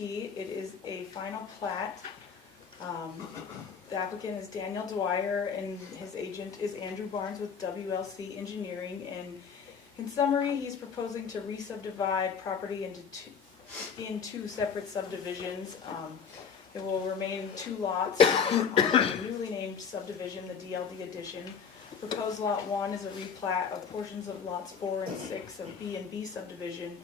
It is a final plat. The applicant is Daniel Dwyer and his agent is Andrew Barnes with WLC Engineering. And in summary, he's proposing to re-subdivide property in two separate subdivisions. It will remain 2 lots on the newly named subdivision, the DLD addition. Proposed lot 1 is a replat of portions of lots 4 and 6 of B and B subdivision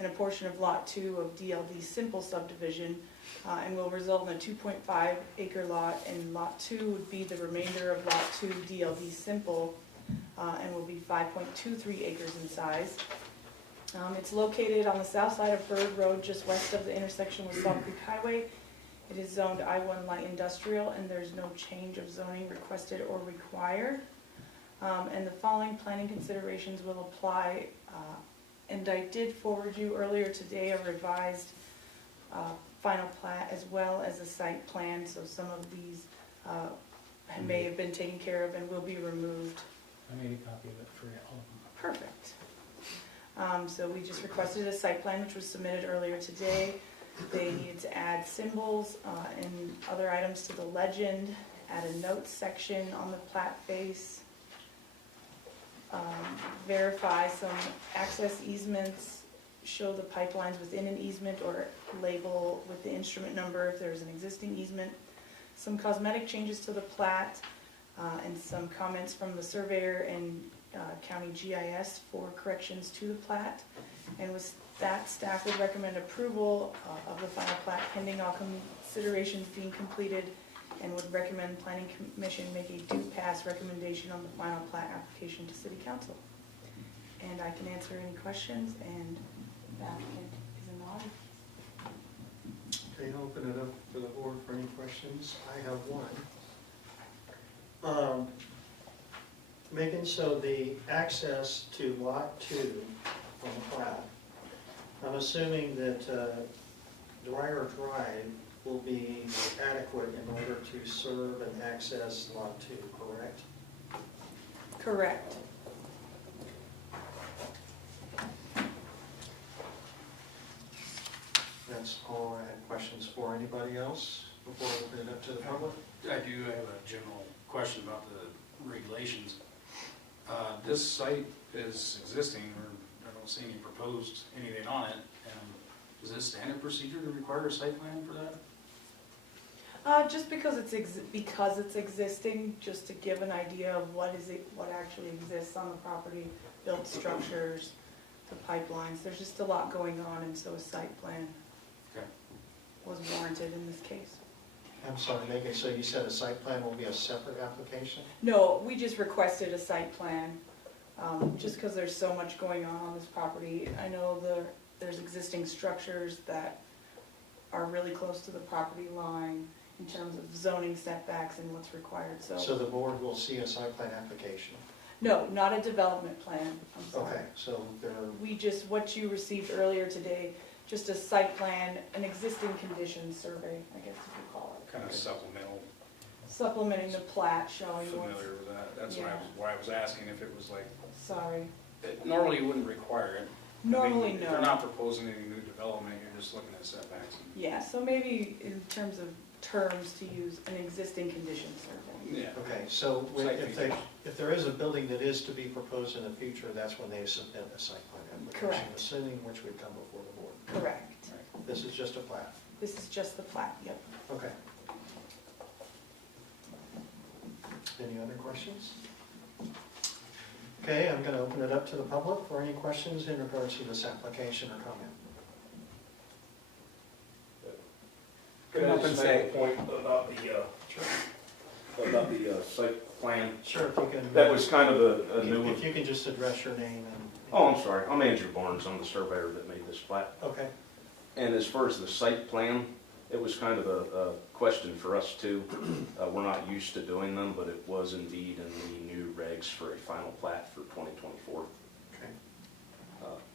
and a portion of lot 2 of DLD simple subdivision, and will result in a 2.5 acre lot, and lot 2 would be the remainder of lot 2 DLD simple, and will be 5.23 acres in size. It's located on the south side of Bird Road, just west of the intersection with Salt Creek Highway. It is zoned I-1 light industrial, and there's no change of zoning requested or required. And the following planning considerations will apply. And I did forward you earlier today a revised final plat as well as a site plan, so some of these may have been taken care of and will be removed. I made a copy of it for all of them. Perfect. So we just requested a site plan which was submitted earlier today. They needed to add symbols and other items to the legend, add a notes section on the plat face, verify some access easements, show the pipelines within an easement or label with the instrument number if there's an existing easement, some cosmetic changes to the plat, and some comments from the surveyor and county GIS for corrections to the plat. And with that, staff would recommend approval of the final plat pending all considerations being completed, and would recommend Planning Commission make a due pass recommendation on the final plat application to City Council. And I can answer any questions, and the applicant is in the audience. Okay, I'll open it up to the board for any questions. I have one. Megan, so the access to lot 2 on the plat, I'm assuming that Dwyer Drive will be adequate in order to serve and access lot 2, correct? Correct. That's all I had questions for. Anybody else before I open it up to the public? I do have a general question about the regulations. This site is existing, or I don't see any proposed anything on it. Is this standard procedure to require a site plan for that? Just because it's existing, just to give an idea of what actually exists on the property, built structures, the pipelines. There's just a lot going on, and so a site plan was warranted in this case. I'm sorry, Megan, so you said a site plan will be a separate application? No, we just requested a site plan, just because there's so much going on this property. I know there's existing structures that are really close to the property line in terms of zoning setbacks and what's required, So the board will see a site plan application? No, not a development plan, I'm sorry. Okay, so there, What you received earlier today, just a site plan, an existing conditions survey, I guess if you call it. Kind of supplemental, Supplementing the plat, showing what's, familiar with that. That's Yeah. why I was asking if it was like, sorry. normally you wouldn't require it. Normally, I mean, no. They're not proposing any new development, you're just looking at setbacks. Yeah, so maybe in terms of terms to use an existing condition survey. Yeah. okay, so Site if there is a building that is to be proposed in the future, that's when they submit a site plan application? Correct. Assuming which would come before the board. Correct. This is just a plat? This is just the plat, yep. Okay. Any other questions? Okay, I'm going to open it up to the public for any questions in regards to this application or comment. Can I just make a point about the site plan? Sure, if you can. That was kind of a new one. If you can just address your name and. Oh, I'm sorry. I'm Andrew Barnes. I'm the surveyor that made this plat. Okay. And as far as the site plan, it was kind of a question for us too. We're not used to doing them, but it was indeed in the new regs for a final plat for 2024. Okay.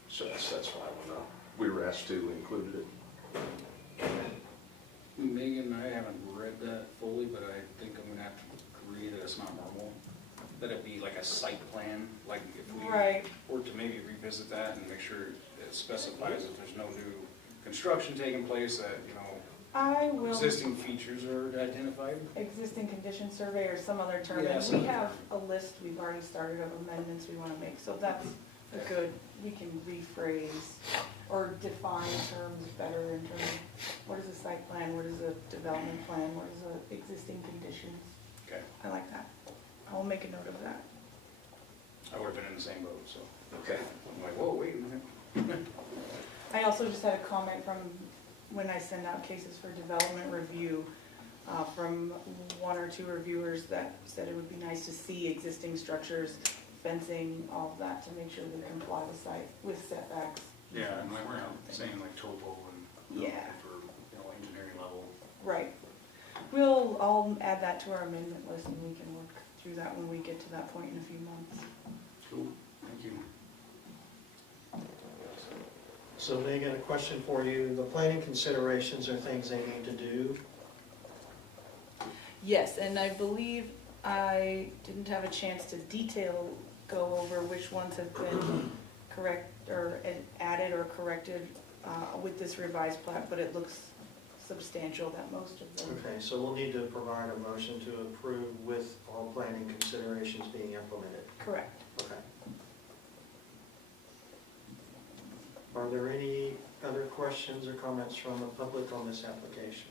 So that's why when we were asked to include it. Megan, I haven't read that fully, but I think I'm gonna have to agree that it's not normal. That it be like a site plan, like if we Right. were to maybe revisit that and make sure it specifies if there's no new construction taking place, that, you know, I will, existing features are identified? existing condition survey or some other term, Yeah, and some we other have term. a list we've already started of amendments we wanna make, so that's a good, we can rephrase or define terms better in terms of what is a site plan, what is a development plan, what is a existing conditions. Okay, I like that. I will make a note of that. I would've been in the same boat, so, Okay. I'm like, whoa, wait a minute. I also just had a comment from when I send out cases for development review, from one or two reviewers that said it would be nice to see existing structures, fencing, all of that to make sure they comply with with setbacks. Yeah, and like, we're not saying like topo and. Yeah. For, you know, engineering level. Right. I'll add that to our amendment list and we can work through that when we get to that point in a few months. Cool, thank you. So Megan, a question for you. The planning considerations are things they need to do. Yes, and I believe I didn't have a chance to go over which ones have been correct or added or corrected with this revised plat, but it looks substantial that most of them. Okay, so we'll need to provide a motion to approve with all planning considerations being implemented. Correct. Okay. Are there any other questions or comments from the public on this application?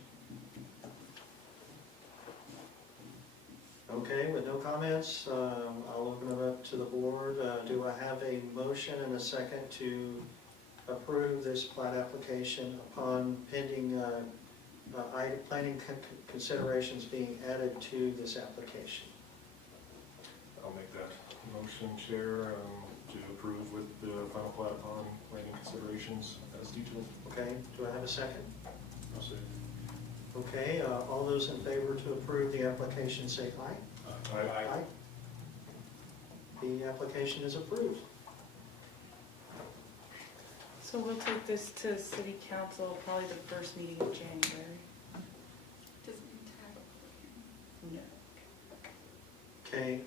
Okay, with no comments, I'll open it up to the board. Do I have a motion and a second to approve this plat application upon pending planning considerations being added to this application? I'll make that motion, Chair, to approve with the final plat upon planning considerations as detailed. Okay, do I have a second? I'll say. Okay, all those in favor to approve the application say aye. Aye. The application is approved. So we'll take this to city council, probably the first meeting of January. Doesn't need to have No. Okay,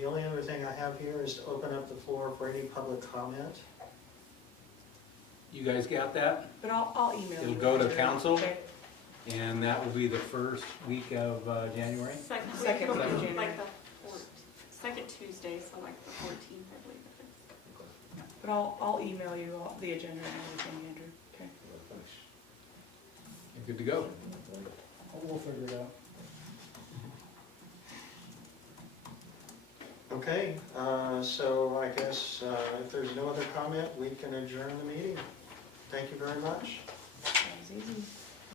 the only other thing I have here is to open up the floor for any public comment. You guys got that? But I'll email you. It'll go to council? Okay. And that will be the first week of January? Second Second week, of January. like the second Tuesday, so like the 14th, I believe it is. But I'll email you the agenda and everything, Andrew. Okay. You're good to go? We'll figure it out. Okay, so I guess if there's no other comment, we can adjourn the meeting. Thank you very much. That was easy.